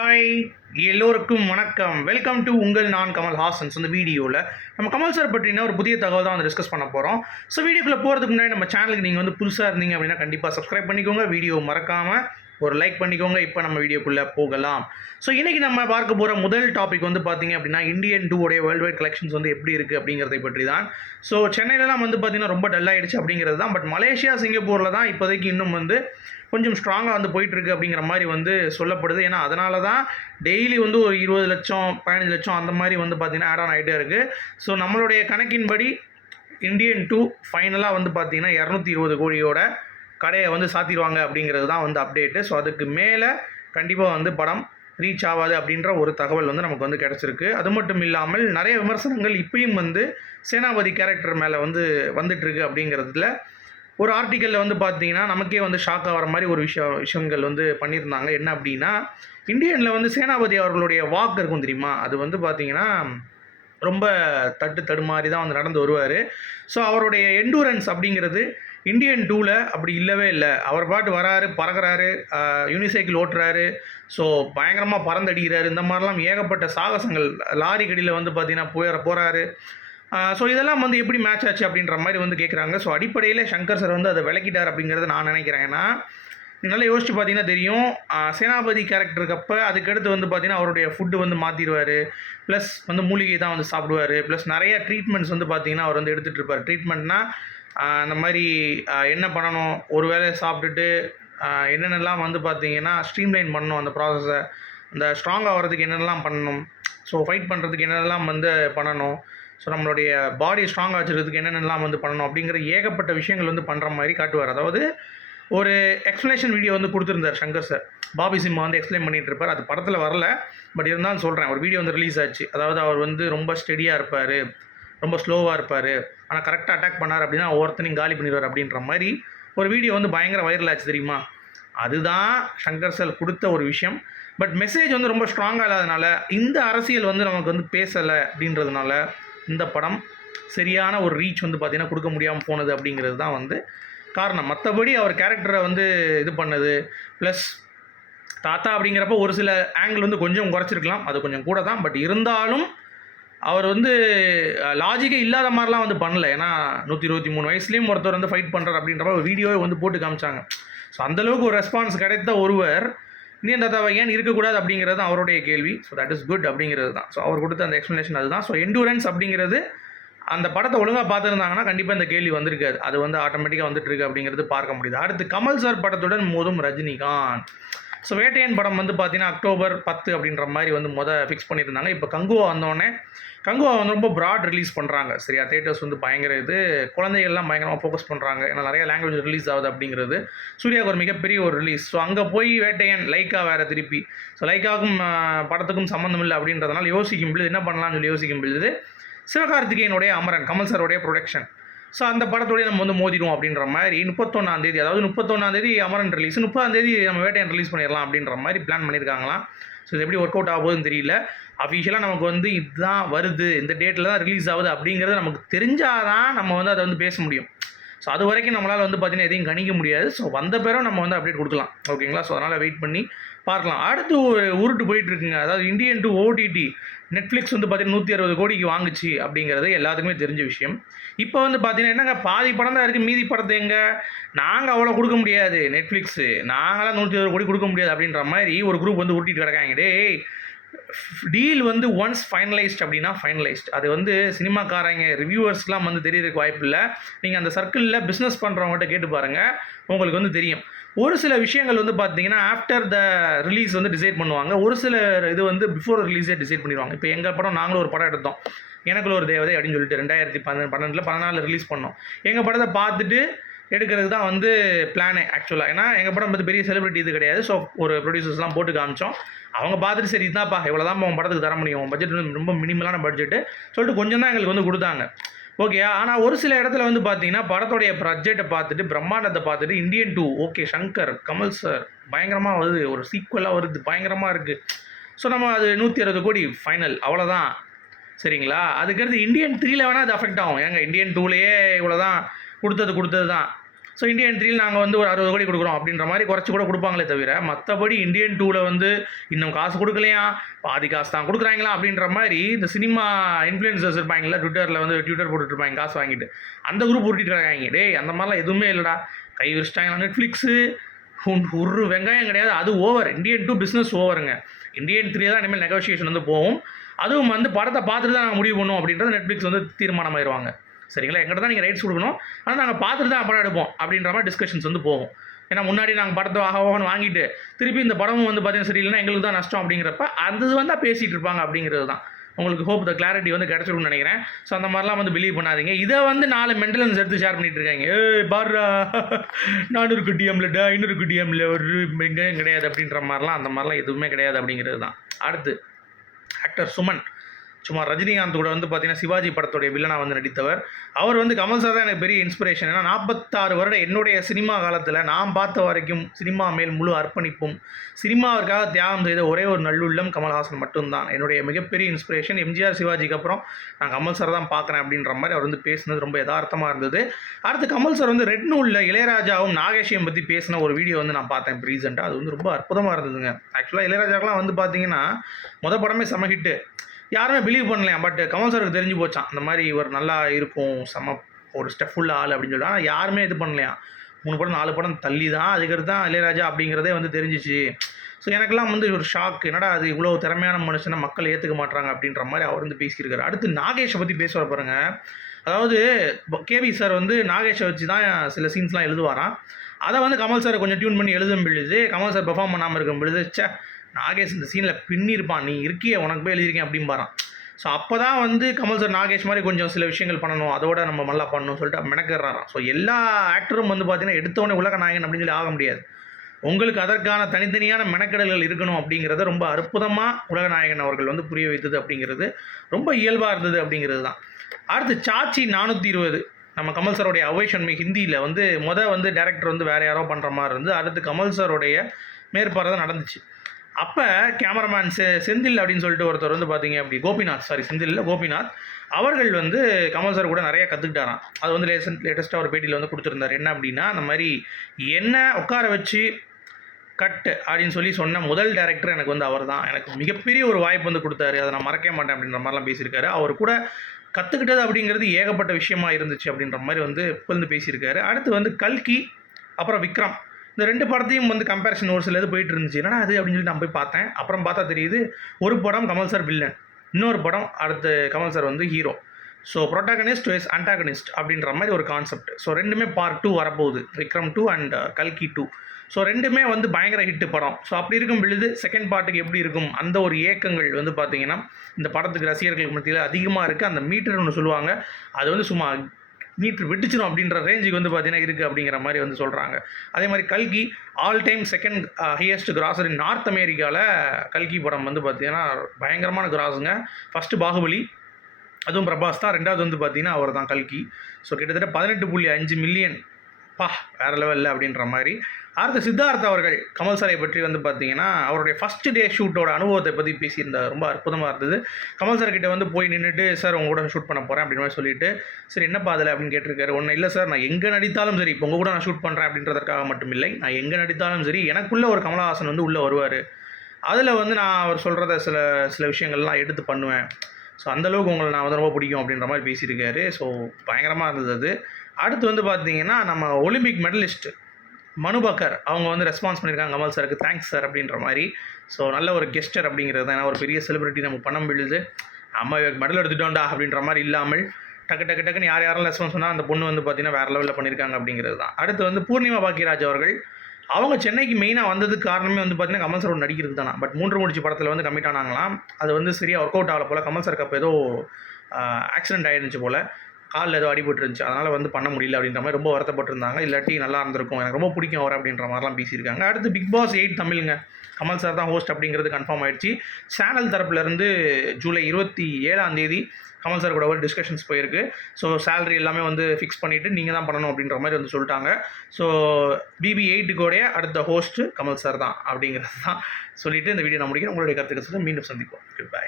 Hi, எல்லோருக்கும் வணக்கம். Welcome to உங்கள் நான் கமல் ஹாசன்ஸ். இந்த வீடியோவில் நம்ம கமல் சார் பற்றின ஒரு புதிய தகவல் தான் வந்து டிஸ்கஸ் பண்ண போகிறோம். ஸோ வீடியோக்குள்ளே போகிறதுக்கு முன்னாடி நம்ம சேனலுக்கு நீங்கள் வந்து புதுசாக இருந்தீங்க அப்படின்னா கண்டிப்பாக சப்ஸ்கிரைப் பண்ணிக்கோங்க. வீடியோ மறக்காமல் ஒரு லைக் பண்ணிக்கோங்க. இப்போ நம்ம வீடியோக்குள்ளே போகலாம். ஸோ இன்றைக்கி நம்ம பார்க்க போகிற முதல் டாபிக் வந்து பார்த்தீங்க அப்படின்னா இந்தியன் 2 உடைய வேர்ல்டு வைட் கலெக்ஷன்ஸ் வந்து எப்படி இருக்குது அப்படிங்கிறதை பற்றி தான். ஸோ சென்னையிலலாம் வந்து பார்த்தீங்கன்னா ரொம்ப டல்லாகிடுச்சு அப்படிங்கிறது தான். பட் மலேசியா, சிங்கப்பூரில் தான் இப்போதைக்கு இன்னும் வந்து கொஞ்சம் ஸ்ட்ராங்காக வந்து போயிட்டுருக்கு அப்படிங்கிற மாதிரி வந்து சொல்லப்படுது. ஏன்னா அதனால தான் டெய்லி வந்து ஒரு 20 லட்சம் 15 லட்சம் அந்த மாதிரி வந்து பார்த்திங்கன்னா ஆட் ஆன் ஆகிட்டே இருக்குது. ஸோ நம்மளுடைய கணக்கின்படி இந்தியன் 2 ஃபைனலாக வந்து பார்த்திங்கன்னா 220 கோடியோட கடையை வந்து சாத்திடுவாங்க அப்படிங்கிறது தான் வந்து அப்டேட்டு. ஸோ அதுக்கு மேலே கண்டிப்பாக வந்து படம் ரீச் ஆகாது அப்படின்ற ஒரு தகவல் வந்து நமக்கு வந்து கிடச்சிருக்கு. அது மட்டும் இல்லாமல் நிறைய விமர்சனங்கள் இப்பயும் வந்து சேனாபதி கேரக்டர் மேலே வந்து வந்துட்டுருக்கு அப்படிங்கிறதுல ஒரு ஆர்டிக்கலில் வந்து பார்த்தீங்கன்னா நமக்கே வந்து ஷாக் ஆகிற மாதிரி ஒரு விஷயங்கள் வந்து பண்ணியிருந்தாங்க. என்ன அப்படின்னா, இந்தியனில் வந்து சேனாபதி அவர்களுடைய வாக்கு இருக்கும் தெரியுமா, அது வந்து பார்த்தீங்கன்னா ரொம்ப தடுமாறி தான் வந்து நடந்து வருவார். ஸோ அவருடைய எண்டூரன்ஸ் அப்படிங்கிறது இந்தியன் 2ல் அப்படி இல்லவே இல்லை. அவர் பாட்டு வராரு, பறக்கிறாரு, யூனிசைக்கிள் ஓட்டுறாரு, ஸோ பயங்கரமாக பறந்தடிக்கிறாரு. இந்த மாதிரிலாம் ஏகப்பட்ட சாகசங்கள், லாரி கடியில் வந்து பார்த்தீங்கன்னா போகிறாரு. ஸோ இதெல்லாம் வந்து எப்படி மேட்ச் ஆச்சு அப்படின்ற மாதிரி வந்து கேட்குறாங்க. ஸோ அடிப்படையில் சங்கர் சார் வந்து அதை விளக்கிட்டார் அப்படிங்கிறத நான் நினைக்கிறேன். ஏன்னா நல்லா யோசிச்சு பார்த்தீங்கன்னா தெரியும், சேனாபதி கேரக்டருக்கு அப்போ அதுக்கடுத்து வந்து பார்த்தீங்கன்னா அவருடைய ஃபுட்டு வந்து மாற்றிடுவார். ப்ளஸ் வந்து மூலிகை தான் வந்து சாப்பிடுவார். ப்ளஸ் நிறைய ட்ரீட்மெண்ட்ஸ் வந்து பார்த்தீங்கன்னா அவர் வந்து எடுத்துகிட்டு இருப்பார். ட்ரீட்மெண்ட்னா அந்த மாதிரி என்ன பண்ணணும், ஒரு வேளையை சாப்பிட்டுட்டு என்னென்னலாம் வந்து பார்த்தீங்கன்னா ஸ்ட்ரீம்லைன் பண்ணணும் அந்த ப்ராசஸை, அந்த ஸ்ட்ராங் ஆகிறதுக்கு என்னென்னலாம் பண்ணணும், ஸோ ஃபைட் பண்ணுறதுக்கு என்னென்னலாம் வந்து பண்ணணும், ஸோ நம்மளுடைய பாடி ஸ்ட்ராங்காக வச்சுக்கிறதுக்கு என்னென்னலாம் வந்து பண்ணணும் அப்படிங்கிற ஏகப்பட்ட விஷயங்கள் வந்து பண்ணுற மாதிரி காட்டுவார். அதாவது ஒரு எக்ஸ்ப்ளனேஷன் வீடியோ வந்து கொடுத்துருந்தார் சங்கர் சார். பாபி சிம்மா வந்து எக்ஸ்பிளைன் பண்ணிகிட்டு இருப்பார். அது படத்தில் வரல, பட் இருந்தாலும் சொல்கிறேன். ஒரு வீடியோ வந்து ரிலீஸ் ஆச்சு. அதாவது அவர் வந்து ரொம்ப ஸ்டெடியாக இருப்பார், ரொம்ப ஸ்லோவாக இருப்பார், ஆனால் கரெக்டாக அட்டாக் பண்ணார் அப்படின்னா ஒவ்வொருத்தனையும் காலி பண்ணிடுவார் அப்படின்ற மாதிரி ஒரு வீடியோ வந்து பயங்கர வைரல் ஆச்சு தெரியுமா. அதுதான் சங்கர் சார் கொடுத்த ஒரு விஷயம். பட் மெசேஜ் வந்து ரொம்ப ஸ்ட்ராங்காக இல்லாதனால, இந்த அரசியல் வந்து நமக்கு வந்து பேசலை அப்படின்றதுனால இந்த படம் சரியான ஒரு ரீச் வந்து பார்த்திங்கன்னா கொடுக்க முடியாமல் போனது அப்படிங்கிறது தான் வந்து காரணம். மற்றபடி அவர் கேரக்டரை வந்து இது பண்ணது, ப்ளஸ் தாத்தா அப்படிங்கிறப்ப ஒரு சில ஆங்கிள் வந்து கொஞ்சம் குறைச்சிருக்கலாம், அது கொஞ்சம் கூட தான். பட் இருந்தாலும் அவர் வந்து லாஜிக்கே இல்லாத மாதிரிலாம் வந்து பண்ணல. ஏன்னா 123 வயசுலேயும் ஒருத்தர் வந்து ஃபைட் பண்ணுறார் அப்படின்றப்ப ஒரு வீடியோவை வந்து போட்டு காமிச்சாங்க. ஸோ அந்தளவுக்கு ஒரு ரெஸ்பான்ஸ் கிடைத்த ஒருவர் இந்தியன் தாத்தாவை ஏன் இருக்கக்கூடாது அப்படிங்கிறது தான் அவருடைய கேள்வி. ஸோ தட் இஸ் குட் அப்படிங்கிறது தான். ஸோ அவர் கொடுத்த அந்த எக்ஸ்ப்ளனேஷன் அதுதான். ஸோ எண்டூரன்ஸ் அப்படிங்கிறது அந்த படத்தை ஒழுங்காக பார்த்துருந்தாங்கன்னா கண்டிப்பாக இந்த கேள்வி வந்திருக்காது. அது வந்து ஆட்டோமேட்டிக்காக வந்துட்டுருக்கு அப்படிங்கிறது பார்க்க முடியுது. அடுத்து கமல் சார் படத்துடன் மோதும் ரஜினிகாந்த். ஸோ வேட்டையன் படம் வந்து பார்த்தீங்கன்னா அக்டோபர் 10 அப்படின்ற மாதிரி வந்து ஃபிக்ஸ் பண்ணியிருந்தாங்க. இப்போ கங்குவா வந்தோடனே கங்குவா வந்து ரொம்ப ப்ராட் ரிலீஸ் பண்ணுறாங்க. சரியா, தேட்டர்ஸ் வந்து பயங்கர இது, குழந்தைகள்லாம் பயங்கரமாக ஃபோக்கஸ் பண்ணுறாங்க. ஏன்னா நிறைய லாங்குவேஜ் ரிலீஸ் ஆகுது அப்படிங்கிறது சூர்யாவுக்கு ஒரு மிகப்பெரிய ஒரு ரிலீஸ். ஸோ அங்கே போய் வேட்டையன் லைக்கா வேறு திருப்பி, ஸோ லைக்காவுக்கும் படத்துக்கும் சம்மந்தம் இல்லை அப்படின்றதுனால யோசிக்கும் பொழுது என்ன பண்ணலாம்னு சொல்லி யோசிக்கும் பொழுது சிவகார்த்திகேயனுடைய அமரன், கமல் சாரோடைய ப்ரொடக்ஷன், ஸோ அந்த படத்தோடய நம்ம வந்து மோதிடுவோம் அப்படின்ற மாதிரி 31ஆம் தேதி, அதாவது 31ஆம் தேதி அமரன் ரிலீஸ், 30ஆம் தேதி நம்ம வேட்டையன் ரிலீஸ் பண்ணிடலாம் அப்படின்ற மாதிரி பிளான் பண்ணியிருக்காங்களாம். ஸோ இது எப்படி ஒர்க் அவுட் ஆக போகுதுன்னு தெரியல. அஃபிஷியலாக நமக்கு வந்து இதுதான் வருது, இந்த டேட்டில் தான் ரிலீஸ் ஆகுது அப்படிங்கிறது நமக்கு தெரிஞ்சால் தான் நம்ம வந்து அதை வந்து பேச முடியும். ஸோ அது வரைக்கும் நம்மளால் வந்து பார்த்திங்கன்னா எதையும் கணிக்க முடியாது. ஸோ வந்த பேரும் நம்ம வந்து அப்டேட் கொடுக்கலாம், ஓகேங்களா. ஸோ அதனால் வெயிட் பண்ணி பார்க்கலாம். அடுத்து ஒரு உருட்டு போயிட்டுருக்குங்க. அதாவது இந்தியன் 2 ஓடிடி நெட்ஃப்ளிக்ஸ் வந்து பார்த்திங்கன்னா 160 கோடிக்கு வாங்குச்சு அப்படிங்கிறது எல்லாத்துக்குமே தெரிஞ்ச விஷயம். இப்போ வந்து பார்த்திங்கன்னா என்னங்க, பாதி படம் தான் இருக்குது, மீதி படத்தை எங்கே, நாங்கள் அவ்வளோ கொடுக்க முடியாது, நெட்ஃப்ளிக்ஸு நாங்களாம் 160 கோடி கொடுக்க முடியாது அப்படின்ற மாதிரி ஒரு குரூப் வந்து உருட்டிட்டு கிடக்காங்க. டேய், டீல் வந்து ஒன்ஸ் ஃபைனலைஸ்ட் அப்படின்னா ஃபைனலைஸ்ட். அது வந்து சினிமாக்காரங்க ரிவ்யூவர்ஸ்லாம் வந்து தெரியறதுக்கு வாய்ப்பு இல்லை. நீங்கள் அந்த சர்க்கிளில் பிஸ்னஸ் பண்ணுறவங்ககிட்ட கேட்டு பாருங்கள், உங்களுக்கு வந்து தெரியும். ஒரு சில விஷயங்கள் வந்து பார்த்தீங்கன்னா ஆஃப்டர் த ரிலீஸ் வந்து டிசைட் பண்ணுவாங்க. ஒரு சில இது வந்து பிஃபோர் ரிலீஸே டிசைட் பண்ணிடுவாங்க. இப்போ எங்கள் படம் நாங்களும் ஒரு படம் எடுத்தோம், எனக்குள்ள ஒரு தேவதை அப்படின்னு சொல்லிட்டு 2012 14 ரிலீஸ் பண்ணோம். எங்கள் படத்தை பார்த்துட்டு எடுக்கிறது தான் வந்து பிளானே ஆக்சுவலாக. ஏன்னா எங்கள் படம் வந்து பெரிய செலிபிரிட்டி இது கிடையாது. ஸோ ஒரு ப்ரொடியூசர்ஸ்லாம் போட்டு காமிச்சோம். அவங்க பார்த்துட்டு சரி இதுதான்ப்பா, இவ்வளோ தான் உங்கள் படத்துக்கு தர முடியும், பட்ஜெட் ரொம்ப மினிமலான பட்ஜெட்டு சொல்லிட்டு கொஞ்சம் தான் எங்களுக்கு வந்து கொடுத்தாங்க. ஓகே, ஆனால் ஒரு சில இடத்துல வந்து பார்த்தீங்கன்னா படத்தோடைய பட்ஜெட்டை பார்த்துட்டு, பிரம்மாண்டத்தை பார்த்துட்டு Indian 2 okay, Shankar Kamal sir பயங்கரமாக வருது, ஒரு சீக்குவலாக வருது, பயங்கரமாக இருக்குது. ஸோ நம்ம அது 160 கோடி ஃபைனல், அவ்வளோதான். சரிங்களா. அதுக்கடுத்து இந்தியன் 3ல் வேணால் அது அஃபெக்ட் ஆகும். ஏங்க இந்தியன் 2லேயே இவ்வளோ தான் கொடுத்தது தான். ஸோ இந்தியன் 3 நாங்கள் வந்து ஒரு 60 கோடி கொடுக்குறோம் அப்படின்ற மாதிரி குறைச்சி கூட கொடுப்பாங்களே தவிர, மற்றபடி இந்தியன் 2ல் வந்து இன்னும் காசு கொடுக்கலையா, பாதி காசு தான் கொடுக்குறாங்களா அப்படின்ற மாதிரி இந்த சினிமா இன்ஃப்ளூயன்சர்ஸ் இருப்பாங்களா, ட்விட்டரில் வந்து ட்விட்டர் போட்டுட்ருப்பாங்க காசு வாங்கிட்டு, அந்த குரூப் உருட்டிட்டு இருக்காங்க. டேய் அந்த மாதிரிலாம் எதுவுமே இல்லைடா, கை வச்சிட்டாங்களா நெட்ஃப்ளிக்ஸு, ஒரு வெங்காயம் கிடையாது, அது ஓவர். இந்தியன் 2 பிஸ்னஸ் ஓவருங்க. இந்தியன் 3 தான் இனிமேல் நெகோஷியேஷன் வந்து போகும். அதுவும் வந்து படத்தை பார்த்துட்டு தான் நாங்கள் முடிவு பண்ணுவோம் அப்படின்றது நெட்ஃப்ளிக்ஸ் வந்து தீர்மானமாயிருவாங்க. சரிங்களா, எங்கிட்ட தான் நீங்கள் ரைட்ஸ் கொடுக்கணும், ஆனால் நாங்கள் பார்த்துட்டு தான் படம் எடுப்போம் அப்படின்ற மாதிரி டிஸ்கஷன்ஸ் வந்து போகும். ஏன்னா முன்னாடி நாங்கள் படத்தை ஆகவான்னு வாங்கிட்டு திருப்பி இந்த படமும் வந்து பார்த்தீங்கன்னா சரியில்லைன்னா எங்களுக்கு தான் நஷ்டம் அப்படிங்கிறப்ப அது வந்து பேசிகிட்டு இருப்பாங்க அப்படிங்கிறது தான். உங்களுக்கு ஹோப் த கிளாரிட்டி வந்து கிடச்சிருக்குன்னு நினைக்கிறேன். ஸோ அந்த மாதிரிலாம் வந்து பிலீவ் பண்ணாதீங்க. இதை வந்து 4 மென்டலன்ஸ் எடுத்து ஷேர் பண்ணிட்டு இருக்காங்க. பாருடா 400 குட்டியம்லடா 500 குட்டியம்ல ஒரு வெங்காயம் கிடையாது அப்படின்ற மாதிரிலாம், அந்த மாதிரிலாம் எதுவுமே கிடையாது அப்படிங்கிறது தான். அடுத்து ஆக்டர் சுமன், சும்மா ரஜினிகாந்த் கூட வந்து பார்த்தீங்கன்னா சிவாஜி படத்துடைய வில்லனாக வந்து நடித்தவர். அவர் வந்து கமல் சார் தான் எனக்கு பெரிய இன்ஸ்பிரேஷன். ஏன்னா 46 வருடம் என்னுடைய சினிமா காலத்தில் நான் பார்த்த வரைக்கும் சினிமா மேல் முழு அர்ப்பணிப்பும் சினிமாவிற்காக தியாகம் செய்த ஒரே ஒரு நல்லுள்ளம் கமல்ஹாசன் மட்டும்தான். என்னுடைய மிகப்பெரிய இன்ஸ்பிரேஷன். எம்ஜிஆர் சிவாஜிக்கு அப்புறம் நான் கமல் சார் தான் பார்க்குறேன் அப்படின்ற மாதிரி அவர் வந்து பேசினது ரொம்ப யதார்த்தமாக இருந்தது. அடுத்து கமல் சார் வந்து ரெட் நூலில் இளையராஜாவும் நாகேஷையும் பற்றி பேசின ஒரு வீடியோ வந்து நான் பார்த்தேன் இப்போ ரீசெண்டாக. அது வந்து ரொம்ப அற்புதமாக இருந்ததுங்க. ஆக்சுவலாக இளையராஜாக்கெலாம் வந்து பார்த்தீங்கன்னா படமே செம ஹிட்டு, யாருமே பிலீவ் பண்ணலையா. பட் கமல் சாருக்கு தெரிஞ்சு போச்சான் இந்த மாதிரி இவர் நல்லா இருக்கும், செம்ம ஒரு ஸ்டெஃபுள்ள ஆள் அப்படின்னு சொல்லி. ஆனால் யாருமே இது பண்ணலையா. 3 படம் 4 படம் தள்ளி தான் அதுக்கடுத்து தான் இளையராஜா அப்படிங்கிறதே வந்து தெரிஞ்சிச்சு. ஸோ எனக்கெல்லாம் வந்து ஒரு ஷாக், என்னடா அது இவ்வளோ திறமையான மனுஷனை மக்கள் ஏற்றுக்க மாட்டாங்க அப்படின்ற மாதிரி அவர் வந்து பேசியிருக்காரு. அடுத்து நாகேஷை பற்றி பேசுவார் பாருங்க. அதாவது கேவி சார் வந்து நாகேஷை வச்சு தான் சில சீன்ஸ்லாம் எழுதுவாராம். அதை வந்து கமல் சாரை கொஞ்சம் டியூன் பண்ணி எழுதும் பொழுது, கமல் சார் பெர்ஃபார்ம் பண்ணாமல் இருக்கும் பொழுது, நாகேஷ் இந்த சீனில் பின்னிருப்பான், நீ இருக்கியே உனக்கு போய் எழுதியிருக்கேன் அப்படின்பாரான். ஸோ அப்போ தான் வந்து கமல் சார் நாகேஷ் மாதிரி கொஞ்சம் சில விஷயங்கள் பண்ணணும், அதோட நம்ம நல்லா பண்ணணும் சொல்லிட்டு மெனக்கறாராம். ஸோ எல்லா ஆக்டரும் வந்து பார்த்தீங்கன்னா எடுத்தவொடனே உலக நாயகன் அப்படின்னு சொல்லி ஆக முடியாது. உங்களுக்கு அதற்கான தனித்தனியான மெனக்கெடல்கள் இருக்கணும் அப்படிங்கிறத ரொம்ப அற்புதமாக உலகநாயகன் அவர்கள் வந்து புரிய வைத்தது அப்படிங்கிறது ரொம்ப இயல்பாக இருந்தது அப்படிங்கிறது தான். அடுத்து சாச்சி 420, நம்ம கமல் சாரோடைய அவைஷன்மை ஹிந்தியில் வந்து வந்து டைரக்டர் வந்து வேறு யாரோ பண்ணுற மாதிரி இருந்து அடுத்து கமல் சாரோடைய மேற்பார்வை தான் நடந்துச்சு. அப்போ கேமராமேன் செந்தில் அப்படின்னு சொல்லிட்டு ஒருத்தர் வந்து பார்த்தீங்க அப்படி கோபிநாத் அவர்கள் வந்து கமல் சார் கூட நிறையா கற்றுக்கிட்டாராம். அது வந்து லேட்டஸ்ட்டாக ஒரு பேட்டியில் வந்து கொடுத்துருந்தார். என்ன அப்படின்னா, அந்த மாதிரி என்ன உட்கார வச்சு கட் அப்படின்னு சொல்லி சொன்ன முதல் டைரக்டர் எனக்கு வந்து அவர் தான். எனக்கு மிகப்பெரிய ஒரு வாய்ப்பு வந்து கொடுத்தாரு, அதை நான் மறக்க மாட்டேன் அப்படின்ற மாதிரிலாம் பேசியிருக்காரு. அவர் கூட கற்றுக்கிட்டது அப்படிங்கிறது ஏகப்பட்ட விஷயமா இருந்துச்சு அப்படின்ற மாதிரி வந்து புகழ்ந்து பேசியிருக்காரு. அடுத்து வந்து கல்கி அப்புறம் விக்ரம், இந்த 2 படத்தையும் வந்து கம்பேரிசன் ஒரு சில இது போயிட்டு இருந்துச்சு. என்னன்னா அது அப்படின்னு சொல்லி நான் போய் பார்த்தேன். அப்புறம் பார்த்தா தெரியுது, ஒரு படம் கமல் சார் வில்லன், இன்னொரு படம் அடுத்து கமல் சார் வந்து ஹீரோ. ஸோ ப்ரொட்டாகனிஸ்ட் வெஸ் அண்டாகனிஸ்ட் அப்படின்ற மாதிரி ஒரு கான்செப்ட். ஸோ 2மே பார்ட் 2 வரப்போகுது, விக்ரம் 2 அண்ட் கல்கி 2. ஸோ 2மே வந்து பயங்கர ஹிட்டு படம். ஸோ அப்படி இருக்கும் பொழுது செகண்ட் பார்ட்டுக்கு எப்படி இருக்கும், அந்த ஒரு ஏக்கங்கள் வந்து பார்த்தீங்கன்னா இந்த படத்துக்கு ரசிகர்களுக்கு மத்தியில் அதிகமாக இருக்குது. அந்த மீட்டர் ஒன்று சொல்லுவாங்க, அது வந்து சும்மா மீட்ரு வெட்டிச்சிடும் அப்படின்ற ரேஞ்சுக்கு வந்து பார்த்தீங்கன்னா இருக்குது அப்படிங்கிற மாதிரி வந்து சொல்கிறாங்க. அதே மாதிரி கல்கி all time second highest grosser in North அமெரிக்காவில் கல்கி படம் வந்து பார்த்தீங்கன்னா பயங்கரமான கிராஸுங்க. ஃபஸ்ட்டு பாகுபலி, அதுவும் பிரபாஸ் தான். 2வது வந்து பார்த்தீங்கன்னா அவர் தான் கல்கி. ஸோ கிட்டத்தட்ட 18.5 மில்லியன், வேறு லெவலில் அப்படின்ற மாதிரி. அடுத்த சித்தார்த் அவர்கள் கமல் சாரை பற்றி வந்து பார்த்தீங்கன்னா அவருடைய ஃபஸ்ட் டே ஷூட்டோட அனுபவத்தை பற்றி பேசியிருந்தார். ரொம்ப அற்புதமாக இருந்தது. கமல் சார்கிட்ட வந்து போய் நின்றுட்டு, சார் உங்க கூட ஷூட் பண்ண போகிறேன் அப்படின்னு மாதிரி சொல்லிட்டு, சரி என்னப்பா அதில் அப்படின்னு கேட்டிருக்காரு. ஒன்றும் இல்லை சார், நான் எங்கே நடித்தாலும் சரி, இப்போ உங்கள் கூட நான் ஷூட் பண்ணுறேன் அப்படின்றதுக்காக மட்டும் இல்லை, நான் எங்கே நடித்தாலும் சரி எனக்குள்ளே ஒரு கமலஹாசன் வந்து உள்ளே வருவார், அதில் வந்து நான் அவர் சொல்கிறத சில விஷயங்கள்லாம் எடுத்து பண்ணுவேன். ஸோ அந்தளவுக்கு உங்களை நான் வந்து ரொம்ப பிடிக்கும் அப்படின்ற மாதிரி பேசியிருக்காரு. ஸோ பயங்கரமாக இருந்தது அது. அடுத்து வந்து பார்த்தீங்கன்னா நம்ம ஒலிம்பிக் மெடலிஸ்ட் மனு பக்கர் அவங்க வந்து ரெஸ்பான்ஸ் பண்ணியிருக்காங்க கமல் சாருக்கு, தேங்க்ஸ் சார் அப்படின்ற மாதிரி. ஸோ நல்ல ஒரு கெஸ்டர் அப்படிங்கிறது தான். ஏன்னா ஒரு பெரிய செலிபிரிட்டி நமக்கு பணம் விழுது, நம்ம மெடல் எடுத்துட்டோம்டா அப்படின்ற மாதிரி இல்லாமல் டக்குன்னு யாரெல்லாம் ரெஸ்பான்ஸ் சொன்னால் அந்த பொண்ணு வந்து பார்த்தீங்கன்னா வேறு லெவலில் பண்ணியிருக்காங்க அப்படிங்கிறது தான். அடுத்து வந்து பூர்ணிமா பாக்கியராஜ் அவர்கள், அவங்க சென்னைக்கு மெயினாக வந்ததுக்கு காரணமே வந்து பார்த்தீங்கன்னா கமல் சார் நடிக்கிறது தானா. பட் 3 முடிச்சு படத்தில் வந்து கமிட் ஆனாங்களாம். அது வந்து சரியாக ஒர்க் அவுட் ஆகலை போல். கமல் சாருக்கு அப்போ ஏதோ ஆக்சிடென்ட் ஆகிருந்துச்சு போல், காலில் ஏதோ அடிபட்டுருந்துச்சு, அதனால் வந்து பண்ண முடியல அப்படின்ற மாதிரி ரொம்ப வருத்தப்பட்டிருந்தாங்க. இல்லாட்டி நல்லா இருந்திருக்கும், எனக்கு ரொம்ப பிடிக்கும் அவர் அப்படின்ற மாதிரிலாம் பேசியிருக்காங்க. அடுத்து பிக் பாஸ் 8 தமிழுங்க, கமல் சார் தான் ஹோஸ்ட் அப்படிங்கிறது கன்ஃபார்ம் ஆகிடுச்சு. சேனல் தரப்புலேருந்து ஜூலை 27ஆம் தேதி கமல் சார் கூட ஒரு டிஸ்கஷன்ஸ் போயிருக்கு. ஸோ சேலரி எல்லாமே வந்து ஃபிக்ஸ் பண்ணிவிட்டு நீங்கள் தான் பண்ணணும் அப்படின்ற மாதிரி வந்து சொல்லிட்டாங்க. ஸோ BB8 அடுத்த ஹோஸ்ட்டு கமல் சார் தான் அப்படிங்கிறது தான் சொல்லிவிட்டு இந்த வீடியோ நான் முடிக்கிறேன். உங்களுடைய கருத்துக்கள் சொல்லி மீண்டும் சந்திப்போம். Good bye.